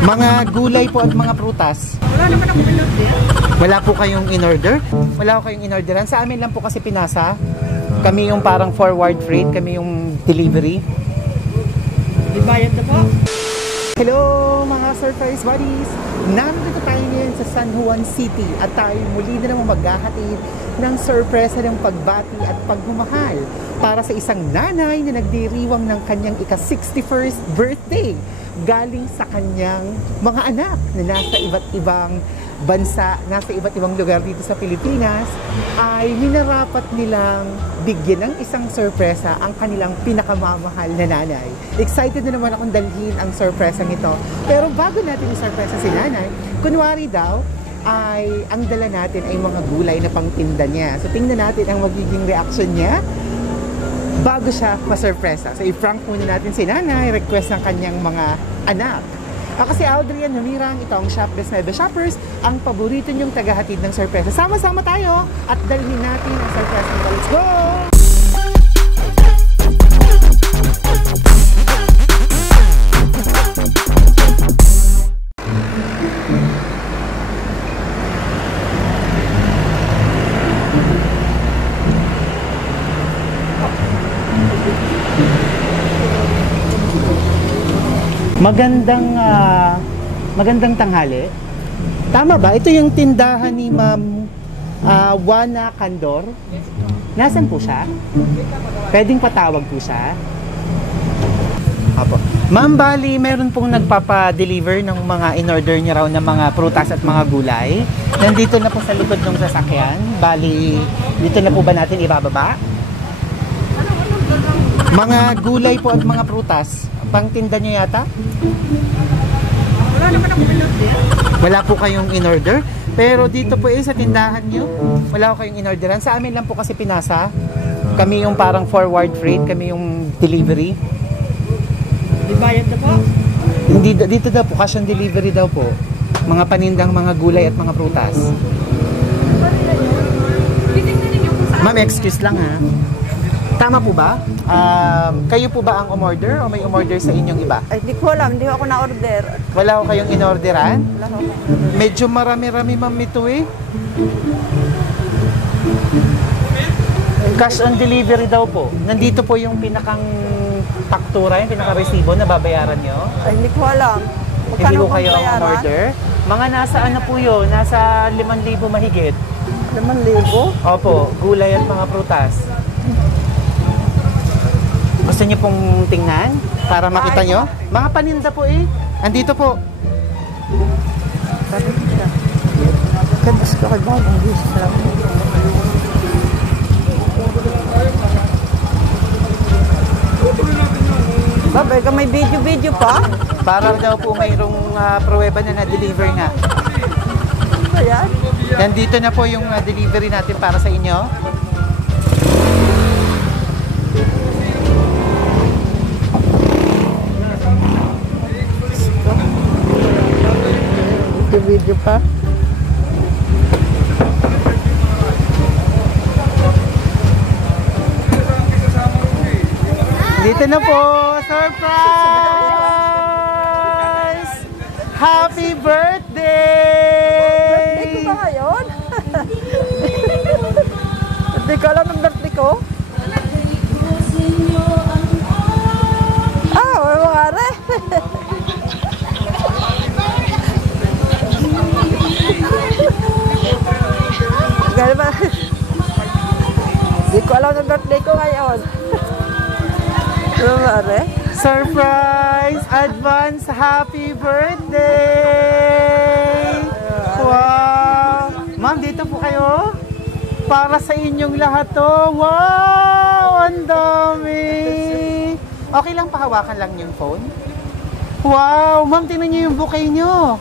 Mga gulay po at mga prutas. Wala naman ako in-order. Wala po kayong in-order? Wala ko kayong in-orderan. Sa amin lang po kasi pinasa. Kami yung parang forward freight. Kami yung delivery. Ibayad na po. Hello mga surprise buddies! Nandito tayo ngayon sa San Juan City at tayo muli na naman maghahatid ng sorpresa ng pagbati at pagmamahal para sa isang nanay na nagdiriwang ng kanyang ika-61st birthday galing sa kanyang mga anak na nasa iba't ibang bansa, nasa iba't ibang lugar dito sa Pilipinas, ay minarapat nilang bigyan ng isang sorpresa ang kanilang pinakamamahal na nanay. Excited na naman akong dalhin ang sorpresa nito. Pero bago natin yung sorpresa si nanay, kunwari daw, ay ang dala natin ay mga gulay na pangtinda niya. So tingnan natin ang magiging reaction niya bago siya masurpresa. So i-prank muna natin si nanay, request ng kanyang mga anak. Ako si Aldrian Humirang, ito ang Shop Best Nueva Shoppers, ang paborito niyong tagahatid ng sorpresa. Sama-sama tayo at dalhin natin ang sorpresa. Let's go! Magandang tanghali. Tama ba? Ito yung tindahan ni Ma'am Juana Candor. Nasaan po siya? Pwedeng patawag po siya? Apo. Ma'am, bali, meron pong nagpapa-deliver ng mga in-order niya raw ng mga prutas at mga gulay. Nandito na po sa likod ng sasakyan. Bali, dito na po ba natin ibababa? Mga gulay po at mga prutas. Pangtinda nyo yata? Wala naman ako in-order. Wala po kayong in-order? Pero dito po sa tindahan nyo, wala ko kayong in-orderan. Sa amin lang po kasi pinasa. Kami yung parang forward freight, kami yung delivery. Ibayad na po. Hindi, dito daw po, cash on delivery daw po. Mga panindang mga gulay at mga prutas. Ma'am, excuse lang ha. Tama po ba? Kayo po ba ang umorder o may umorder sa inyong iba? Ay, di ko alam. Hindi ako na-order. Wala ko kayong in-orderan? Wala ko. Medyo marami-rami ma'am ito eh. Cash on delivery daw po. Nandito po yung pinakang faktura, yung pinaka-resibo na babayaran nyo. Ay, hindi ko alam. Hindi ko kayo ang umorder. Mga nasa ano po yun? Nasa 5,000 mahigit. 5,000? Opo, gulay at mga prutas. Gusto niyo pong tingnan para makita nyo? Mga paninda po eh. Andito po. Kandas ko kay bagong gusto lang. Babay ka, may video-video pa? Para daw po mayroong pruweba na na-deliver nga. Ano ba yan? Nandito na po yung delivery natin para sa inyo. Video pa. Dito na po! Surprise! Happy birthday! Birthday ko ba ngayon? Hindi ko alam ang birthday ko. Ah, may mga are. Hindi ko alam ang birthday ko ngayon. Surprise! Advance happy birthday! Wow! Ma'am, dito po kayo. Para sa inyong lahat to. Wow! Ang dami! Okay lang pahawakan lang yung phone? Wow! Ma'am, tingnan niyo yung bouquet niyo.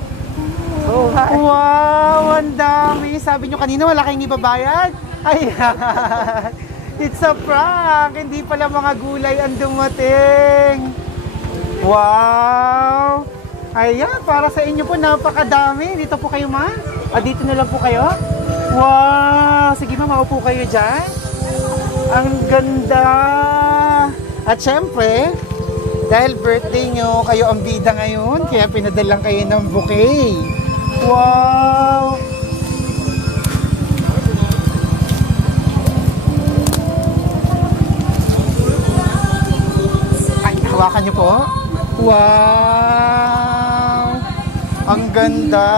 Oh, hi. Wow! Ang dami! Sabi niyo kanina wala kayong ibabayad? Ayan! It's a prank! Hindi pala mga gulay ang dumating! Wow! Ayan! Para sa inyo po, napakadami! Dito po kayo, ma'am? Dito na lang po kayo? Wow! Sige ma'am, maupo kayo dyan. Ang ganda! At syempre, Dahil birthday nyo, kayo ang bida ngayon, kaya pinadalang kayo ng bouquet. Wow! Ay, hawakan nyo po. Wow! Ang ganda!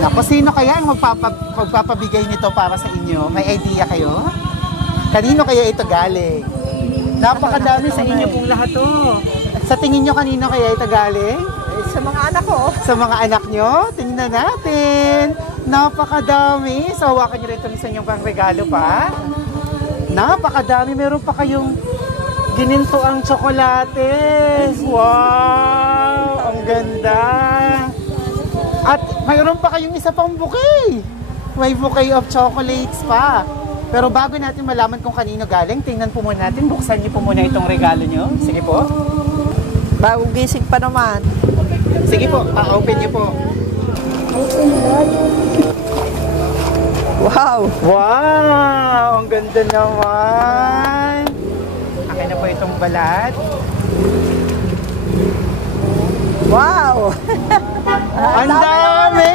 Naku, sino kaya ang magpapabigay nito para sa inyo? May idea kayo? Kanino kaya ito galing? Napakadami sa inyo pong lahat to. Sa tingin nyo, kanino kaya ito galing? Sa mga anak ko. Sa mga anak nyo? Tingnan natin. Napakadami. So, hawakan nyo rin ito sa inyong pang regalo pa. Napakadami. Meron pa kayong gininto ang tsokolates. Wow! Ang ganda. At mayroon pa kayong isa pang bouquet. May bouquet of chocolates pa. Pero bago natin malaman kung kanino galing, tingnan po muna natin. Buksan niyo po muna itong regalo nyo. Sige po. Bagong gising pa naman. Sige po, pa-open niyo po. Wow! Wow! Ang ganda naman. Akin na po itong balat. Wow! Ang dami!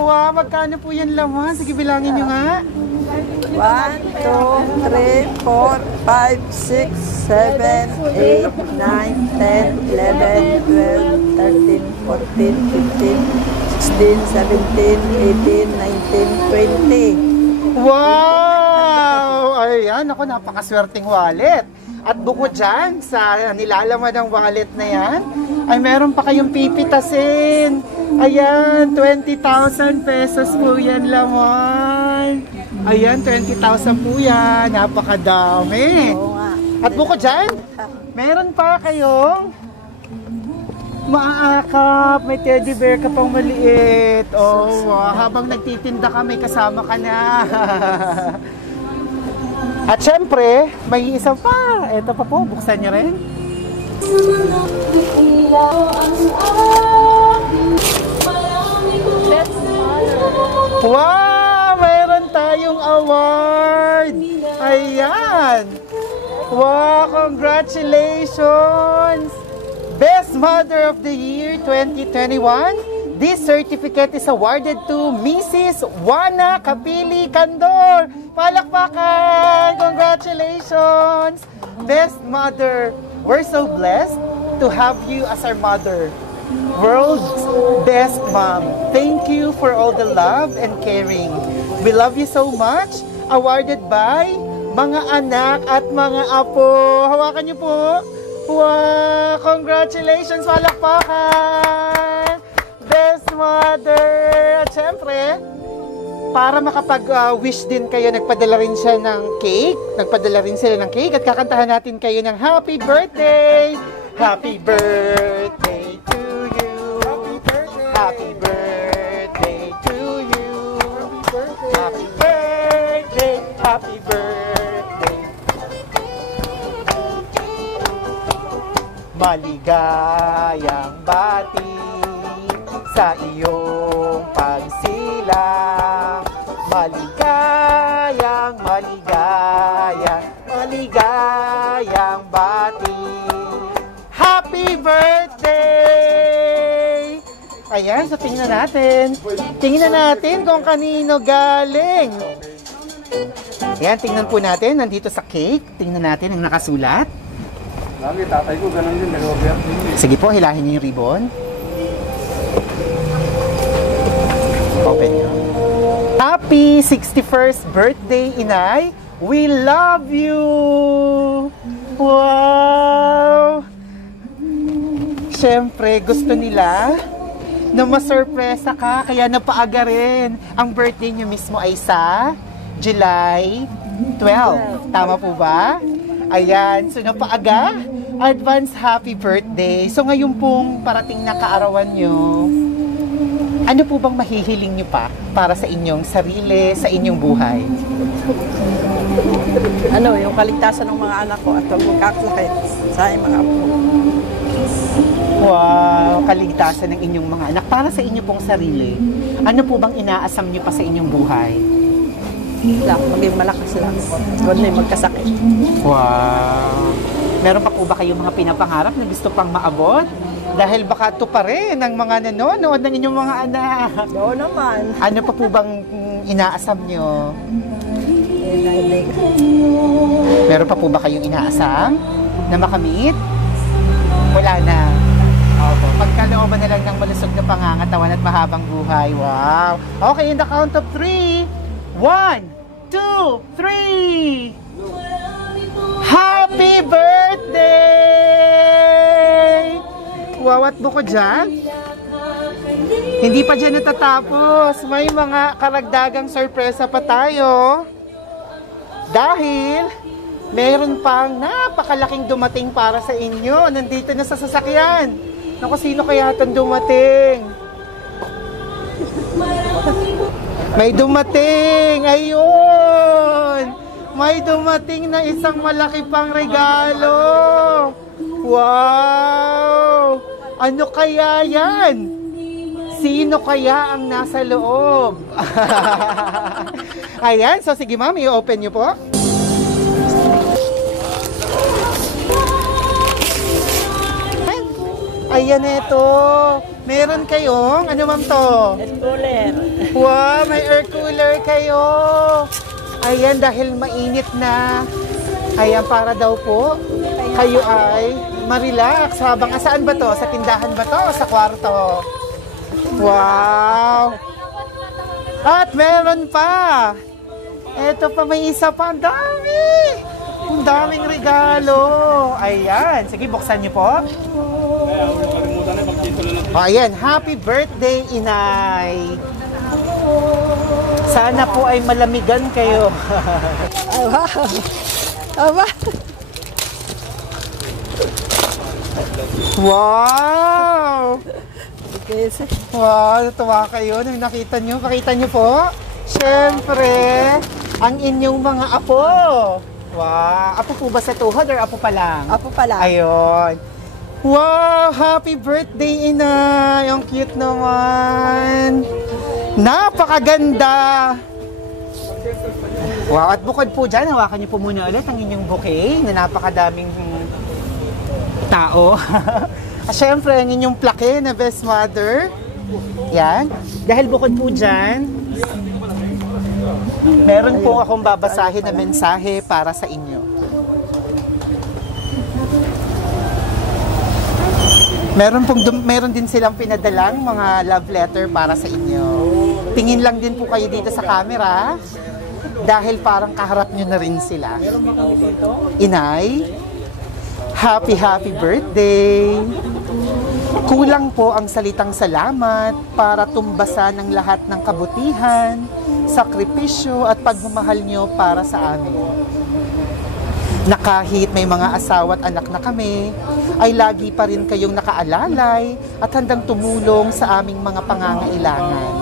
Wow, magkano po yan laman? Sige, bilangin nyo nga. 1, 2, 3, 4, 5, 6, 7, 8, 9, 10, 11, 12, 13, 14, 15, 16, 17, 18, 19, 20. Wow! Ayan, ako, napakaswerteng wallet. At bukod dyan, sa nilalaman ng wallet na yan, ay meron pa kayong pipitasin. Ayan, 20,000 pesos po yan laman. Ayan, 20,000 po yan. Napakadami. Oo nga. At bukod dyan, meron pa kayong maaakap. May teddy bear ka pang maliit. Oh, wow. Habang nagtitinda ka, may kasama ka na. At syempre, may isa pa. Ito pa po, buksan nyo rin. Wow! Mayroon tayong award! Ayan! Wow! Congratulations! Best Mother of the Year 2021. This certificate is awarded to Mrs. Juana Capili Candor. Palakpakan! Congratulations! Best Mother. We're so blessed to have you as our mother. World's best mom. Thank you for all the love and caring. We love you so much. Awarded by mga anak at mga apo. Hawakan niyo po. Wow! Congratulations! Palakpakan! Best mother! At syempre, para makapag-wish din kayo, nagpadala rin siya ng cake. Nagpadala rin sila ng cake at kakantahan natin kayo ng happy birthday! Happy birthday to you! Happy birthday to you! Happy birthday! Happy birthday! Maligayang bati sa iyong pagsilang. Maligayang, maligayang bati. Happy birthday! Ayan, so tingnan natin. Tingnan natin kung kanino galing. Ayan, tingnan po natin. Nandito sa cake. Tingnan natin ang nakasulat. Lagi, tatay ko, ganun din. Sige po, hilahin niyo yung ribbon. Open nyo. Happy 61st birthday, Inay! We love you! Wow! Siyempre, gusto nila na masurpresa ka, kaya napaaga rin. Ang birthday nyo mismo ay sa July 12. Tama po ba? Ayan, so napaaga. Advance happy birthday. So ngayon pong parating na kaarawan nyo, ano po bang mahihiling nyo pa para sa inyong sarili, sa inyong buhay? Ano, yung kaligtasan ng mga anak ko at magkakalaki sa mga apo. Wow, kaligtasan ng inyong mga anak. Para sa inyo pong sarili, ano po bang inaasam nyo pa sa inyong buhay? Maging malakas. lang. Huwag na yung magkasakit. Wow! Meron pa po ba kayong mga pinapangarap na gusto pang maabot? Dahil baka ito pa rin ang mga nanonood ng inyong mga anak. Oo naman. Ano pa po bang inaasam nyo? Meron pa po ba kayong inaasam na makamit? Wala na. Opo. Pagkalooban na lang ng malusog na pangangatawan at mahabang buhay. Wow! Okay, in the count of 3. 1, 2, 3! Happy birthday! Wow, at buko dyan? Hindi pa dyan natatapos. May mga karagdagang sorpresa pa tayo. Dahil meron pang napakalaking dumating para sa inyo. Nandito na sa sasakyan. Naku, sino kaya itong dumating? May dumating! Ayun! May dumating na isang malaki pang regalo! Wow! Ano kaya yan? Sino kaya ang nasa loob? Ayan, so sige ma'am, i-open niyo po. Ayan ito. Meron kayong, ano ma'am to? Air cooler. Wow, may air cooler kayo. Ayan, dahil mainit na. Ayan, para daw po, kayo ay ma-relax. Habang, saan ba to? Sa tindahan ba to? O sa kwarto? Wow! At meron pa! Ito pa, may isa pa. Ang dami! Ang daming regalo. Ayan. Sige, buksan niyo po. Ayan. Happy birthday, Inay! Sana po ay malamigan kayo. Aba! Aba! Wow! Okay, wow, natuwa kayo nung nakita nyo. Pakita nyo po. Siyempre, ang inyong mga apo. Wow! Apo po ba sa tuhod or apo pa lang? Apo pala. Ayun. Wow! Happy birthday, Inay! Ang cute naman. Napakaganda! Wow! At bukod po dyan, hawakan niyo po muna ulit ang inyong bouquet na napakadaming tao. Siyempre, ang inyong plaque na best mother. Yan. Dahil bukod po dyan, meron po akong babasahin na mensahe para sa inyo. Meron din silang pinadalang mga love letter para sa inyo. Tingin lang din po kayo dito sa camera dahil parang kaharap nyo na rin sila. Inay, happy birthday! Kulang po ang salitang salamat para tumbasan ang lahat ng kabutihan, sakripisyo at pagmamahal nyo para sa amin. Na kahit may mga asawa at anak na kami, ay lagi pa rin kayong nakaalalay at handang tumulong sa aming mga pangangailangan.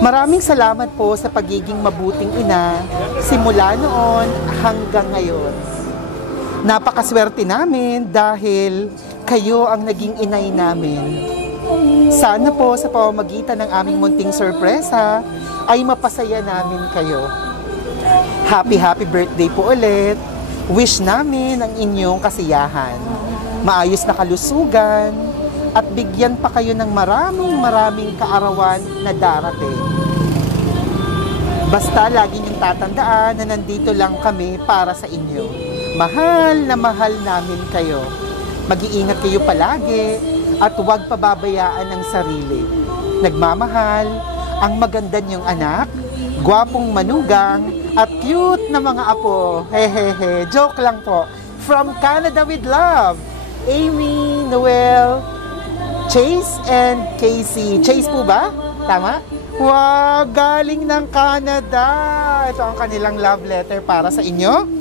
Maraming salamat po sa pagiging mabuting ina simula noon hanggang ngayon. Napakaswerte namin dahil kayo ang naging inay namin. Sana po sa pamamagitan ng aming munting sorpresa ay mapasaya namin kayo. Happy birthday po ulit. Wish namin ang inyong kasiyahan, maayos na kalusugan, at bigyan pa kayo ng maraming kaarawan na darating. Basta lagi niyong tatandaan na nandito lang kami para sa inyo. Mahal na mahal namin kayo. Mag-iingat kayo palagi at huwag pababayaan ang sarili. Nagmamahal, ang maganda niyong anak, gwapong manugang, at cute na mga apo. Hehehe, joke lang po. From Canada with love, Amy, Noel, Chase, and Casey. Chase po ba? Tama? Wow, galing ng Canada. Ito ang kanilang love letter para sa inyo.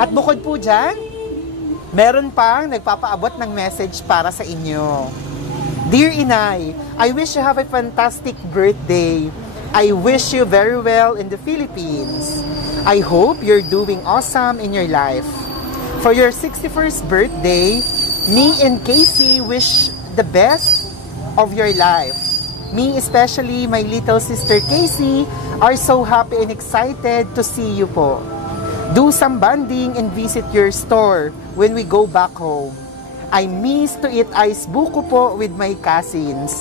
At bukod po dyan, meron pang nagpapaabot ng message para sa inyo. Dear Inay, I wish you have a fantastic birthday. I wish you very well in the Philippines. I hope you're doing awesome in your life. For your 61st birthday, me and Casey wish the best of your life. Me, especially my little sister Casey, are so happy and excited to see you po. Do some bonding and visit your store when we go back home. I miss to eat ice buko po with my cousins.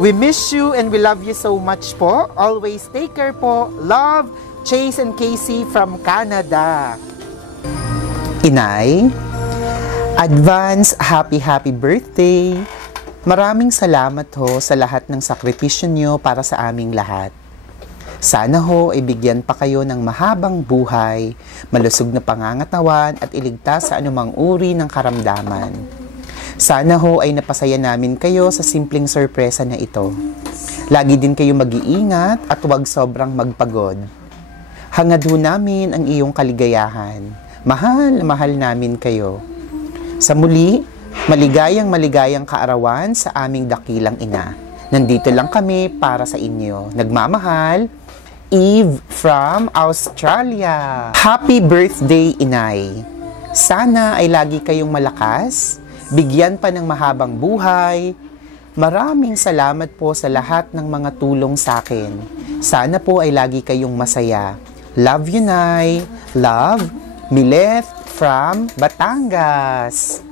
We miss you and we love you so much po. Always take care po. Love, Chase and Casey from Canada. Inay, advance happy birthday. Maraming salamat ho sa lahat ng sakripisyo nyo para sa aming lahat. Sana ho ay bigyan pa kayo ng mahabang buhay, malusog na pangangatawan at iligtas sa anumang uri ng karamdaman. Sana ho ay napasaya namin kayo sa simpleng sorpresa na ito. Lagi din kayo mag-iingat at huwag sobrang magpagod. Hangad ho namin ang iyong kaligayahan. Mahal na mahal namin kayo. Sa muli, maligayang kaarawan sa aming dakilang ina. Nandito lang kami para sa inyo. Nagmamahal, Eve from Australia. Happy birthday, Inay! Sana ay lagi kayong malakas, bigyan pa ng mahabang buhay. Maraming salamat po sa lahat ng mga tulong sa akin. Sana po ay lagi kayong masaya. Love you, Nay. Love, Milet from Batangas.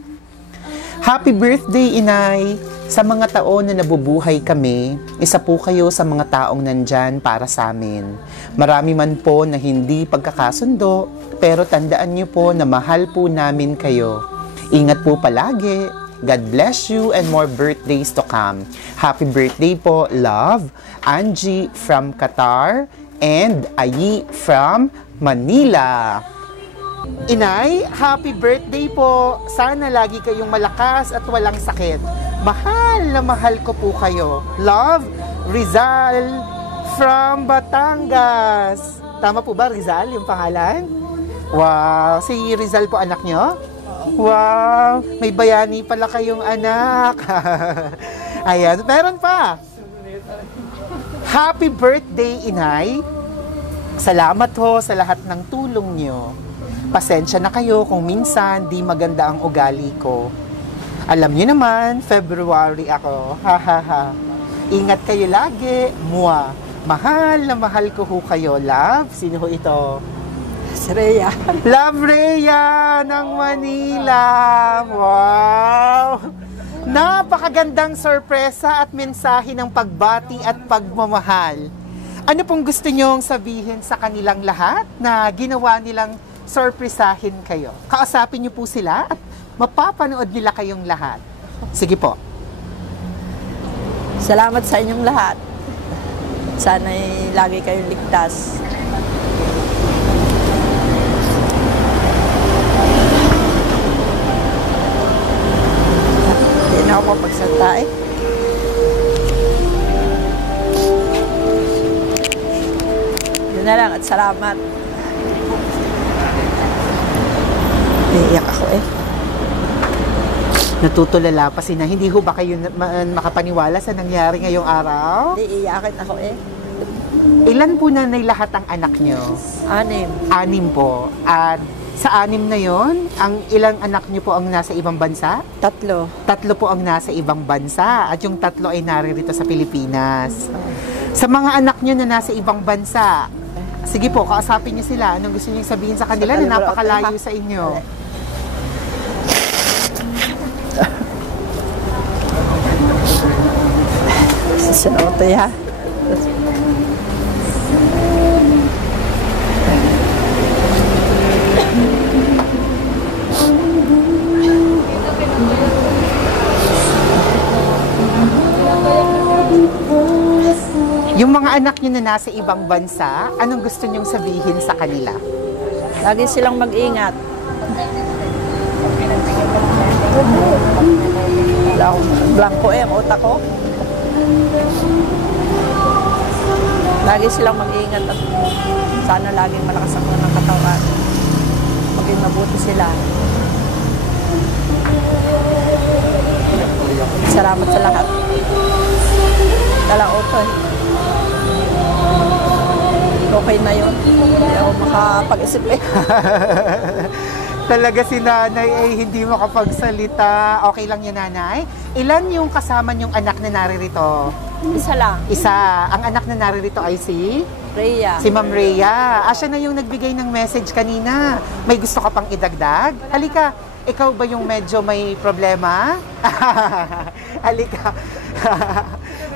Happy birthday, Inay! Sa mga taon na nabubuhay kami, isa po kayo sa mga taong nandyan para sa amin. Marami man po na hindi pagkakasundo, pero tandaan niyo po na mahal po namin kayo. Ingat po palagi. God bless you and more birthdays to come. Happy birthday po, love, Angie from Qatar and Ayi from Manila. Inay, happy birthday po. Sana lagi kayong malakas at walang sakit. Mahal na mahal ko po kayo. Love, Rizal from Batangas. Tama po ba, Rizal, yung pangalan? Wow, si Rizal po anak nyo? Wow, may bayani pala kayong anak. Ayan, meron pa. Happy birthday, Inay. Salamat ho sa lahat ng tulong nyo. Pasensya na kayo kung minsan di maganda ang ugali ko. Alam niyo naman, February ako. Ha ha ha. Ingat kayo lagi. Mua. Mahal na mahal ko ho kayo. Love, sino ho ito? Si Rhea. Love Rhea ng Manila. Wow! Napakagandang sorpresa at mensahe ng pagbati at pagmamahal. Ano pong gusto nyong sabihin sa kanilang lahat na ginawa nilang sorpresahin kayo? Kausapin niyo po sila at mapapanood nila kayong lahat. Sige po. Salamat sa inyong lahat. Sana'y lagi kayong ligtas. Hindi na ako mapagsalita eh. Yun na lang at salamat. Iiyak ako eh. Natutulala pa si na. Hindi ho ba kayo makapaniwala sa nangyari ngayong araw? Hindi, iiyakin ako eh. Ilan po nanay lahat ang anak nyo? 6. 6 po. At sa 6 na yon, ang ilang anak nyo po ang nasa ibang bansa? 3. 3 po ang nasa ibang bansa. At yung 3 ay naririto sa Pilipinas. Sa mga anak nyo na nasa ibang bansa, sige po, kausapin nyo sila. Anong gusto nyo sabihin sa kanila na napakalayo sa inyo? Sinotoy ha. Yung mga anak nyo na nasa ibang bansa, anong gusto nyong sabihin sa kanila? Lagi silang mag-ingat. Blanco eh, ang utak ko. Lagi silang mag-iingat at sana laging malakas ako ng katawan. Maging mabuti sila. Salamat sa lahat. Dala auto eh. Okay na yun. Hindi ako makapag-isip eh. Talaga si nanay ay hindi makapagsalita. Okay lang yan, nanay. Ilan yung kasama yung anak na naririto? Isa lang. Isa. Ang anak na naririto ay si? Rhea. Si Ma'am Rhea. Siya na yung nagbigay ng message kanina. May gusto ka pang idagdag? Halika, ikaw ba yung medyo may problema? Halika.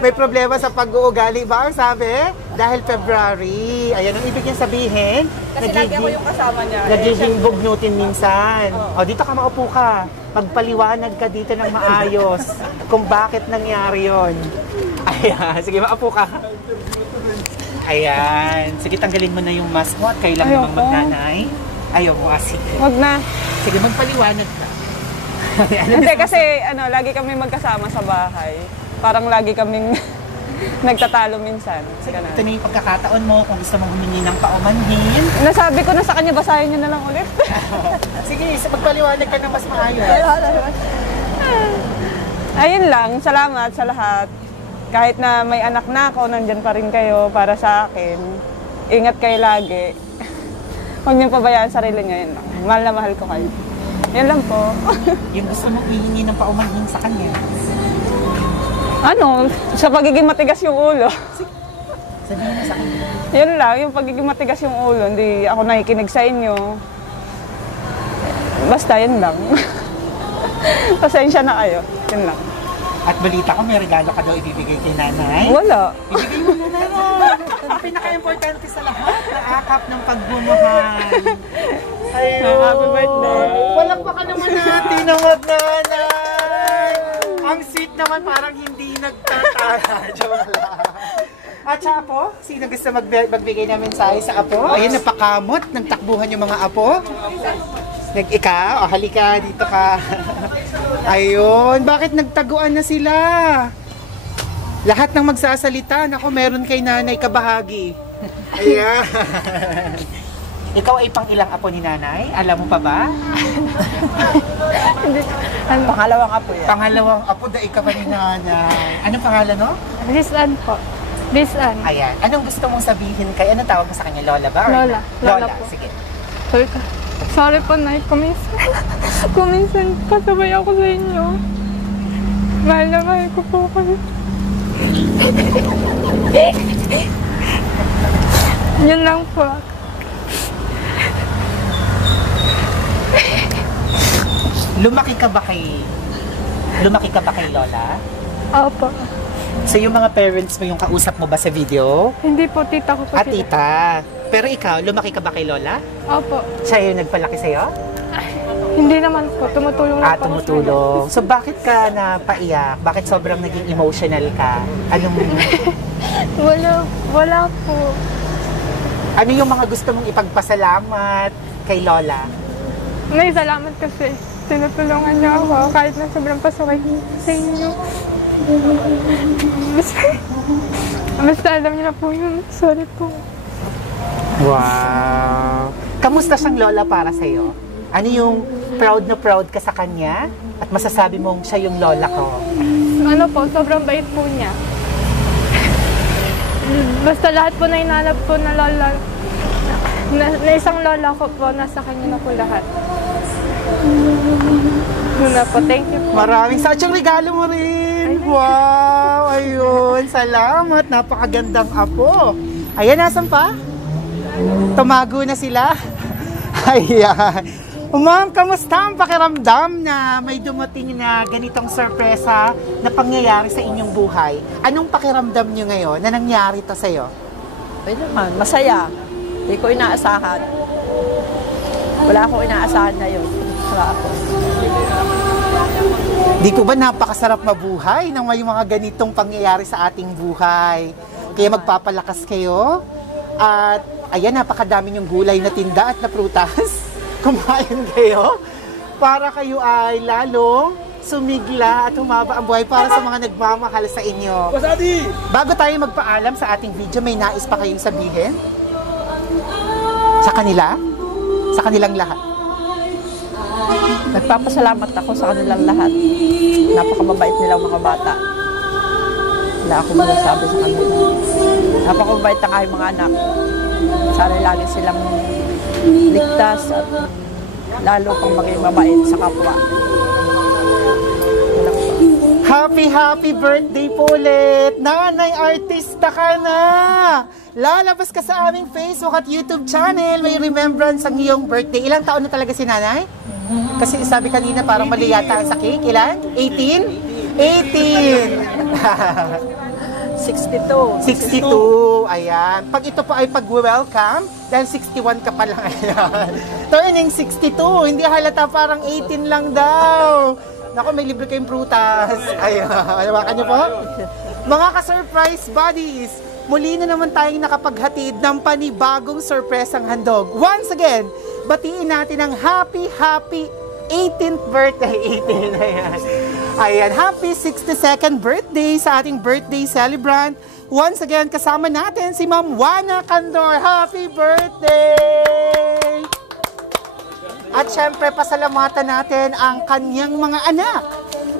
May problema sa pag-uugali ba ang sabi? Dahil February. Ayan ang ibig niya sabihin. Kasi lagi ako yung kasama niya. Nagiging bugnutin minsan. O, dito ka, maupo ka. Magpaliwanag ka dito ng maayos kung bakit nangyari yon. Ayan. Sige, maupo ka. Ayan. Sige, tanggalin mo na yung mask mo at kailangan namang magnanay. Ayaw mo kasi. Wag na. Sige, magpaliwanag ka. Hindi kasi lagi kami magkasama sa bahay. Parang lagi kaming nagtatalo minsan. Sige, Ganun. ito na yung pagkakataon mo kung gusto mong humingi ng paumanhin. Nasabi ko na sa kanya, basahin niyo na lang ulit. Sige, magpaliwanag ka na mas maayos. Ayun lang, salamat sa lahat. Kahit na may anak na ako, nandyan pa rin kayo para sa akin. Ingat kayo lagi. Huwag niyo pabayaan sarili niyo, yun lang. Mahal na mahal ko kayo. Yan lang po. Yung gusto mong hihingi ng paumanhin sa kanya. Sa pagiging matigas yung ulo. Sabihin mo sa kanya. Yun lang, yung pagiging matigas yung ulo. Hindi ako nakikinig sa inyo. Basta, yun lang. Pasensya na kayo. Yun lang. At balita ko, may regalo ka daw ibibigay kay nanay. Wala. Ibigay mo na nanay. Ang pinaka-importante sa lahat, naakap ng pagmamahal. Ayun. Happy birthday. Walang pa ka naman natin ang nanay. Ang sweet naman, parang hindi nagtatala. Joke lang. At sa apo, sino gusto magbigay ng mensahe sa apo? Ayun, napakamot ng takbuhan yung mga apo. Ikaw, halika, dito ka. Ayun, bakit nagtaguan na sila? Lahat ng magsasalita, nako, meron kay nanay kabahagi. Ayan. Ikaw ay pang ilang apo ni nanay? Alam mo pa ba? Pangalawang apo yan. Pangalawang apo, daig ka pa ni nanay. Anong pangalan, no? Rizan po. Rizan. Ayan. Anong gusto mong sabihin kay, anong tawag mo sa kanya? Lola ba? Or Lola. Lola po. Sige. Sorry po, Nay. Kuminsan pasabay ako sa inyo. Mahal na mahal ko po kayo. Yun lang po. Lumaki ka ba kay Lola? Opo. So yung mga parents mo yung kausap mo ba sa video? Hindi po, tita ko po sila. Tita. Pero ikaw, lumaki ka ba kay Lola? Opo. Siya yung nagpalaki sa'yo? Hindi naman po. Tumutulong lang po ako sa Tumutulong. So bakit ka napaiyak? Bakit sobrang naging emotional ka? Anong, kanila. Wala po. ano yung mga gusto mong ipagpasalamat kay Lola? May salamat kasi tinutulungan niyo ako kahit na sobrang pasaway sa inyo. Basta alam niyo na po yun. Sorry po. Wow! Kamusta siyang Lola para sa'yo? Ano yung proud na proud ka sa kanya? At masasabi mong siya yung Lola ko? Ano po, sobrang bait po niya. Basta lahat po na inalap po na lola, na isang lola ko po, nasa kanya na po lahat. Yun na po, thank you po. Maraming sadyang regalo mo rin! Wow! Ayun! Salamat! Napakagandang apo! Ayan, nasan pa? Tumago na sila. Ayan. Ma'am, kamusta ang pakiramdam na may dumating na ganitong sorpresa na pangyayari sa inyong buhay? Anong pakiramdam nyo ngayon na nangyari to sa'yo? Ay naman, masaya. Hindi ko inaasahan. Wala akong inaasahan na yun. Wala ako. Di po ba napakasarap mabuhay nang may mga ganitong pangyayari sa ating buhay? Kaya magpapalakas kayo. At ayan, napakadami yung gulay na tinda at na prutas. Kumain kayo para kayo ay lalong sumigla at humaba ang buhay para sa mga nagmamahal sa inyo. Bago tayo magpaalam sa ating video, may nais pa kayong sabihin? Sa kanila? Sa kanilang lahat? Nagpapasalamat ako sa kanilang lahat. Napakababait nilang mga bata. Wala akong masasabi sa kanila. Napakababait ang aking mga anak. Sana lagi silang ligtas at lalo pang maging mabait sa kapwa. Happy birthday po ulit! Nanay, artista ka na! Lalabas ka sa aming Facebook at YouTube channel. May remembrance ang iyong birthday. Ilang taon na talaga si nanay? Kasi sabi kanina parang mali yata sa cake. Ilan? 18? 18! 62. Ayan. Pag ito po ay pag-welcome, dahil 61 ka pa lang. Ayan. Turning 62. Hindi halata, parang 18 lang daw. Naku, may libre kayong prutas. Ayan. Hawakan niyo po. Mga ka-surprise buddies, muli na naman tayong nakapaghatid ng panibagong surpresang handog. Once again, batiin natin ang happy 18th birthday. 18. Ayan. Ayan, happy 62nd birthday sa ating birthday celebrant. Once again, kasama natin si Ma'am Juana Candor. Happy birthday! At syempre, pasalamatan natin ang kanyang mga anak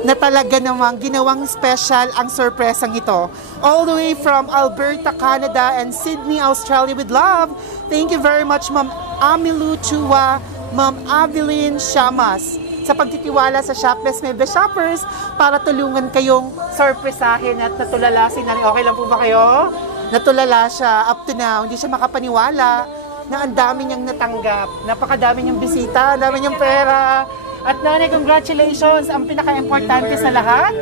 na talaga namang ginawang special ang surpresang ito. All the way from Alberta, Canada and Sydney, Australia with love. Thank you very much, Ma'am Amilu Chua, Ma'am Avelyn Shamas, sa pagtitiwala sa Shopless Mebe Shoppers para tulungan kayong surpresahin at natulala si nanay. Okay lang po ba kayo? Natulala siya up to now. Hindi siya makapaniwala na ang dami niyang natanggap. Napakadami niyang bisita, ang dami niyang pera. At nanay, congratulations! Ang pinaka-importante sa lahat,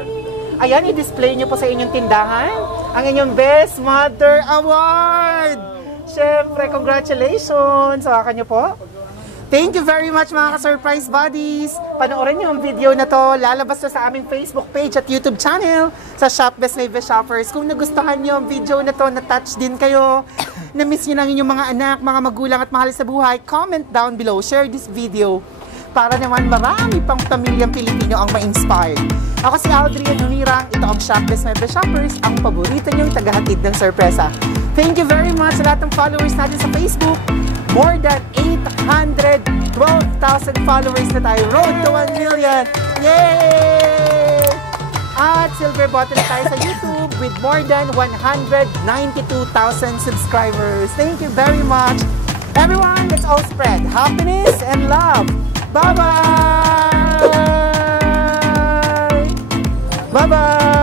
ayan, i-display niyo po sa inyong tindahan ang inyong Best Mother Award! Siyempre, congratulations! Hawakan niyo po. Thank you very much mga ka-surprise buddies. Panoorin niyo ang video na to. Lalabas to sa aming Facebook page at YouTube channel sa Shop Best Mebe Shoppers. Kung nagustuhan niyo ang video na to, na-touch din kayo, na-miss niyo lang inyong mga anak, mga magulang at mahal sa buhay, comment down below. Share this video para naman marami pang pamilyang Pilipino ang ma-inspired. Ako si Aldrian Humirang. Ito ang Shop Best Mebe Shoppers, ang paborito niyong tagahatid ng sorpresa. Thank you very much sa lahat ng followers natin sa Facebook. More than 812,000 followers na tayo. Road to 1 million! Yay! At silver button tayo sa YouTube with more than 192,000 subscribers. Thank you very much. Everyone, let's all spread happiness and love. Bye-bye! Bye-bye!